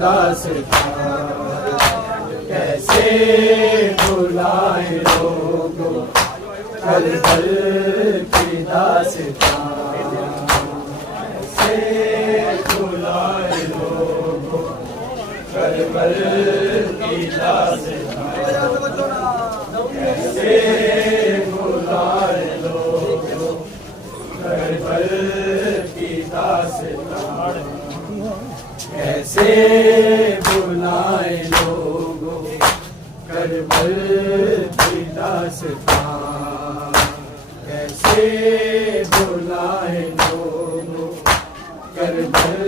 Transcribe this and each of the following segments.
दास्तां, कैसे भुलाए लोगों करबल की दास्तां, कैसे भुलाए लोगों करबल की दास्तां, कैसे भुलाए लोगों करबल की दास्तां, कैसे भुलाए लोगों करबल की दास्तां, कैसे भुलाए लोगों करबल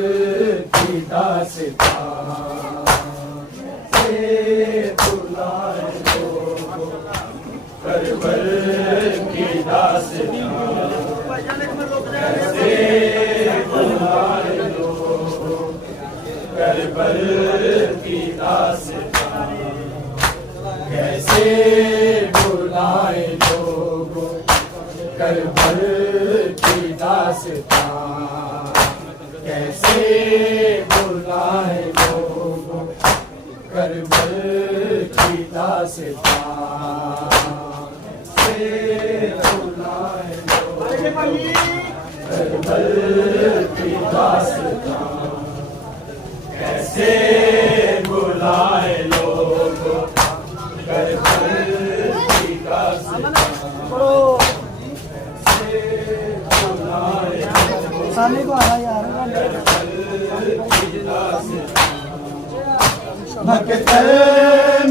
की दास्तां, कैसे भुलाए लोगों करबल की दास्तां, कैसे भुलाए लोगों करबल की दास्तां, कैसे भुलाए लोगों करबल की दास्तां, कैसे भुलाए लोगों करबल की दास्तां, कैसे भुलाए लोगों करबल की दास्तां, कैसे भुलाए लोगों करबल की दास्तां, कैसे भुलाए सामने को आया यार करबल की दास्तां, मकतल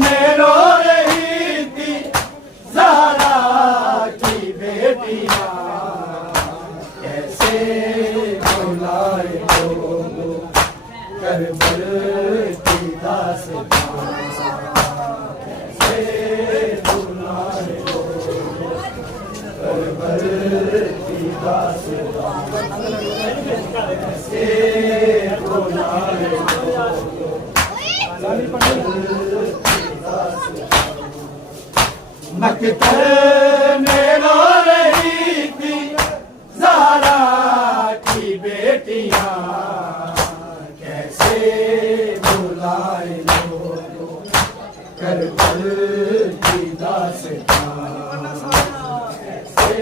में रो रही थी ज़हरा की बेटियां, कैसे भुलाए लोगों करबल की दास्तां, कैसे भुलाए लोगों करबल की दास्तां, कैसे भुलाए लोगों मकतल में रो रही थी ज़हरा की बेटियां, कैसे भुलाए लोगों करबल की दास्तां, कैसे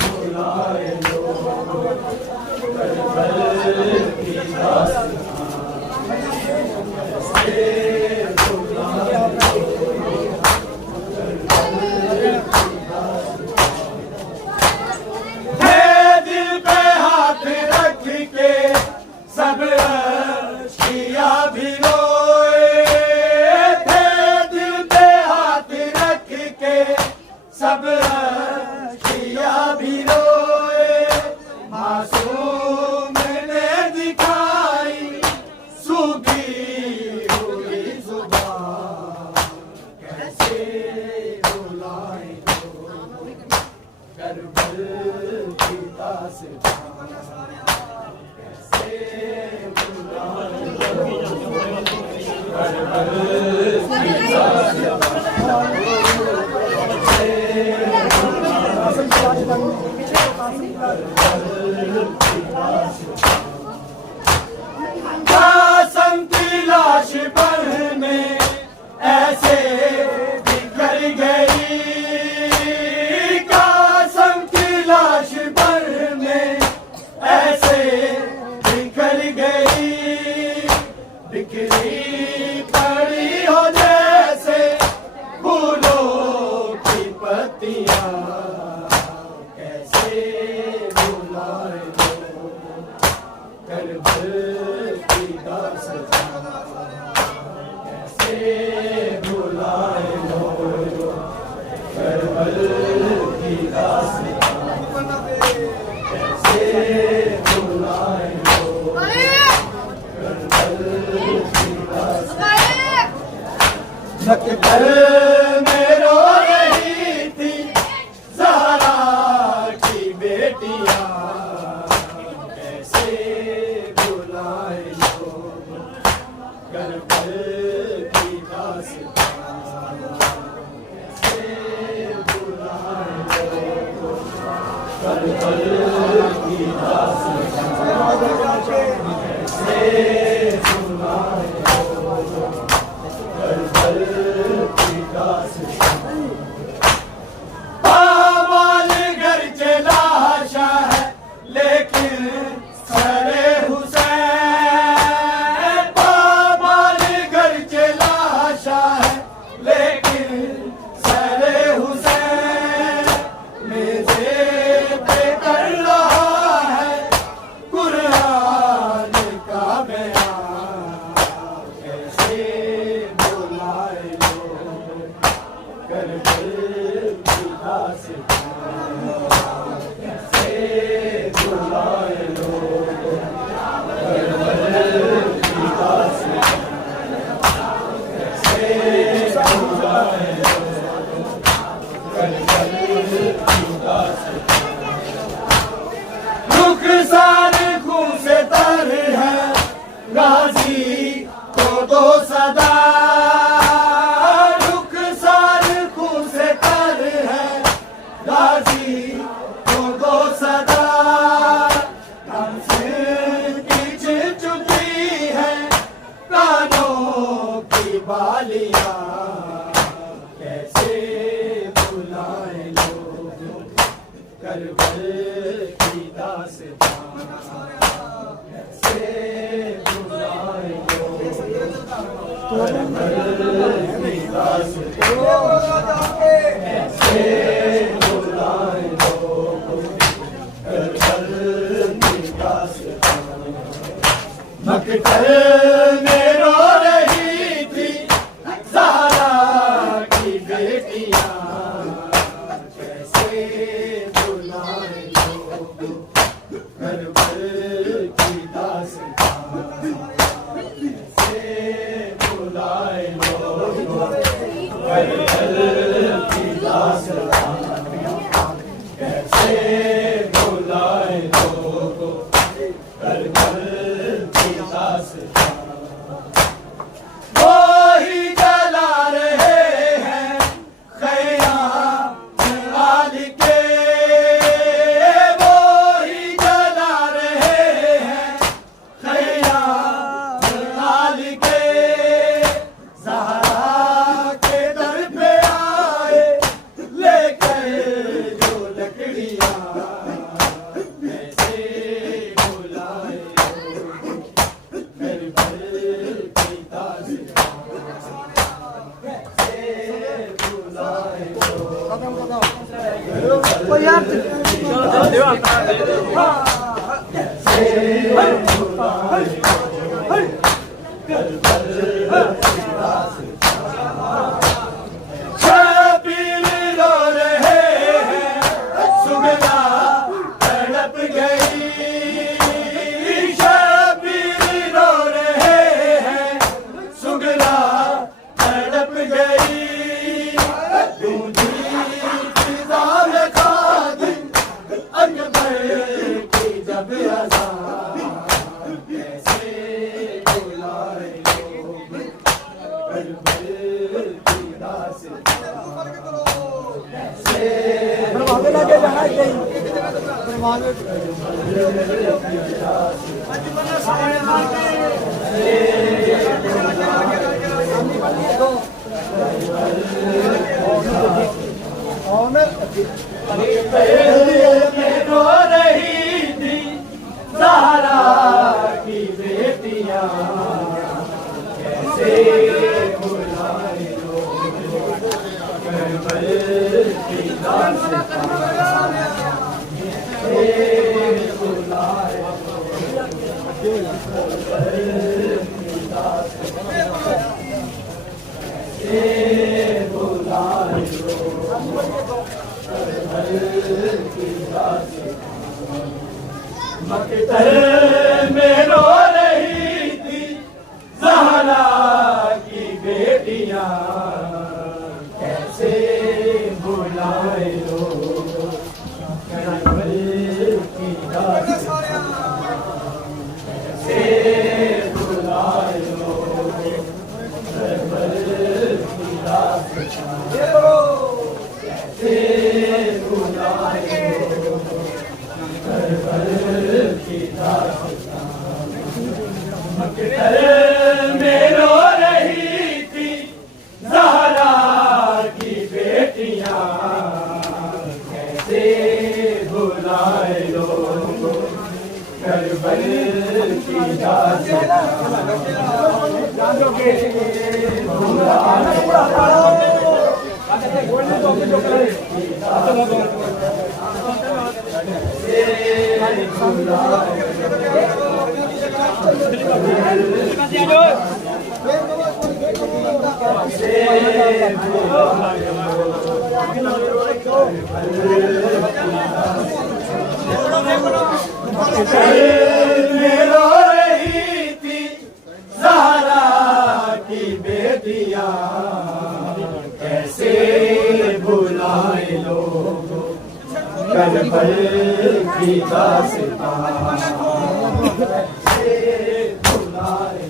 भुलाए लोगों करबल की दास्तां, कैसे भुलाए सब किया भी रोए थे, दिल पे हाथ रख के सब किया भी रोए, मासूम ने दिखाई सूखी हुई जुबान, कैसे भुलाए लोगों करबल की दास्तां, कासिम की लाश पर में ऐसे बिखर गई, कासिम की लाश पर में ऐसे बिखर गई, बिखरी पड़ी हो जैसे फूलों की पत्तियां, कैसे भुलाए लोगों करबल की दास्तां, कैसे भुलाए लोगों करबल की दास्तां, कैसे भुलाए लोगों करबल की दास्तां, मकतल में रो रही थी ज़हरा की बेटियां, कैसे भुलाए लोगों करबल की दास्तां, कैसे भुलाए लोगों करबल की दास्तां, कैसे भुलाए गाजी को दो सदा रुखसार खून से तर है गाजी को दो सदा खींच चुकी है कानों की बालियां कैसे बुलाए लोग करबल की दास्तां कैसे बुलाए लोग करबल की दास्तां कैसे बुलाए लोग करबल की दास्तां मकतल में रो रही थी ज़हरा की बेटियां कैसे बुलाए लोग करबल की दास्तां कैसे बुलाए लोग करबल की दास्तां कैसे बुलाए लोग करबल की दास्तां वो ही जला रहे हैं ख़याम आल के वो ही जला रहे हैं ख़याम आल के ज़हरा के दर पे आए लेकर जो लकड़ियां कैसे बुलाए लोग करबल की दास्तां कैसे बुलाए लोग ओ यार शबीर रो रहे हैं सुगना तड़प गई शबीर रो रहे हैं सुगना तड़प गई गूंजी फिजा में खादिम अकबर की जब अज़ान कैसे बुलाए लोग करबल की दास्तां कैसे दरवाजे लगे जाना चाहिए दरवाजे में रो रही थी ज़हरा की बेटियां कैसे बुलाए लोग करबल की दास्तां कैसे बुलाए करबल की दास्तां कैसे बुलाए लोग करबल की दास्तां मकतल में रो रही थी ज़हरा की बेटियां कैसे बुलाए लोग करबल की दास्तां कैसे बुलाए लोग करबल की दास्तां कैसे बुलाए लोग करबल की दास्तां मकतल में रो रही थी ज़हरा की बेटियां कैसे बुलाए लोग करबल की दास्तां में रो रही थी ज़हरा की बेटियां कैसे बुलाए लोग करबल की दास्तां कैसे बुलाए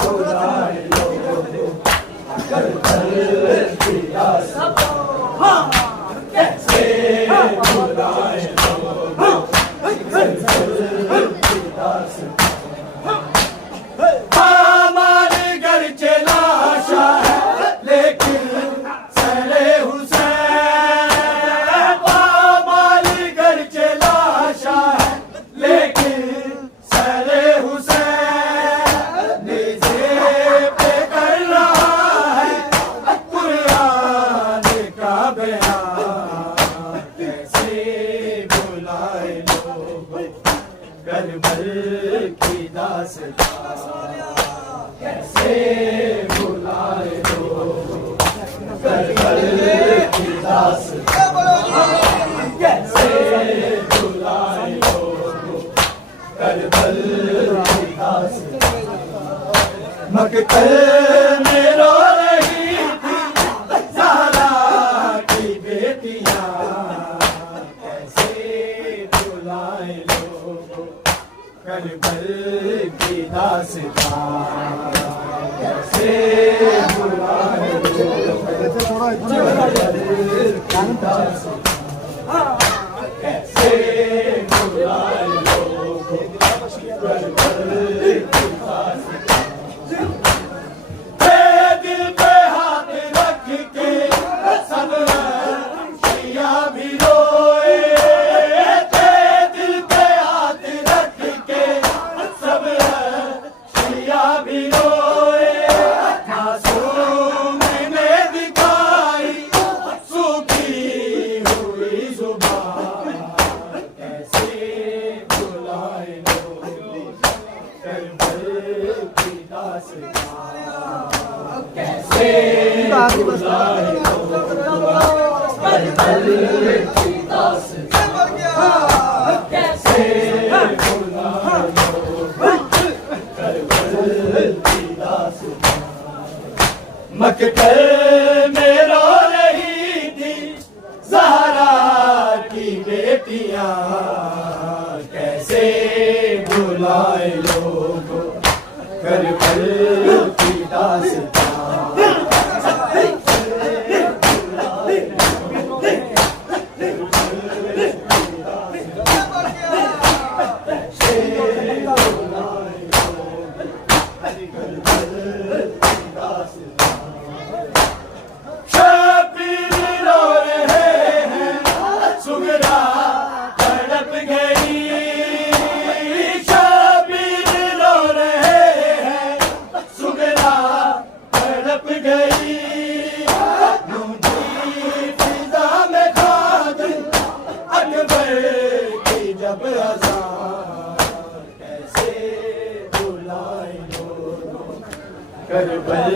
बुलाए लोगों कर कर की दास्तां कैसे बुलाए लोगों कर कर की दास्तां हमारे घर चला शाह लेकिन सरे हुसैन हमारे घर चला शाह लेकिन सरे हुसैन निजे पे कर रहा है कुरान का बयान कैसे बुलाए लोग करबल की दास्तां कैसे बुलाए लोग करबल की दास्तां कैसे बुलाए लोग करबल की दास्तां मकतल में रो रही थी ज़हरा की बेटियां कैसे बुलाए लोग करबल की दास्तां कैसे बुलाए लोग करबल की दास्तां कैसे बुलाए लोग करबल की दास्तां दिल पे हाथ रख के सब शिया भी रोए दिल पे हाथ रख के सब शिया भी रोए मासूम ने दिखाई सूखी हुई जुबान कैसे बुलाए लोग करबल की दास्तां कैसे बुलाए लोग करबल की दास्तां कैसे बुलाए लोग करबल की दास्तां मकतल में रो रही थी ज़हरा की बेटियां कैसे बुलाए लोग करबल की दास्तां शबीर रो रहे हैं सुगरा तड़प गई शबीर रो रहे हैं सुगरा तड़प गई गूंजी फिजा में खादिर अकबर की जब अज़ान कैसे बुलाए लोग करबल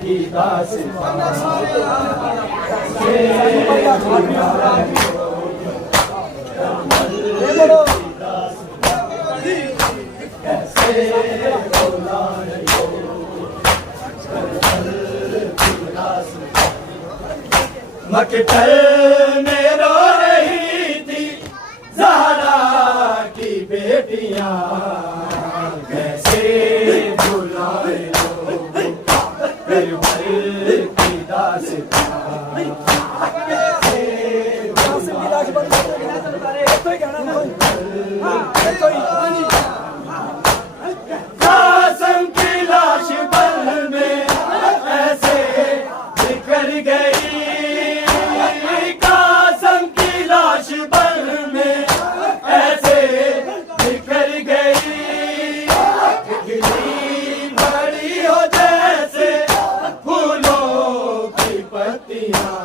की दास्तां कैसे बुलाए लोग करबल की दास्तां कैसे बुलाए लोग करबल की दास्तां मकतल में रो रही थी ज़हरा की बेटियां कैसे बुलाए लोग करबल की दास्तां कैसे कासिम की लाश बल में ऐसे बिखर गई कासिम की लाश बल में ऐसे बिखर गई बड़ी हो जैसे फूलों की पत्तियां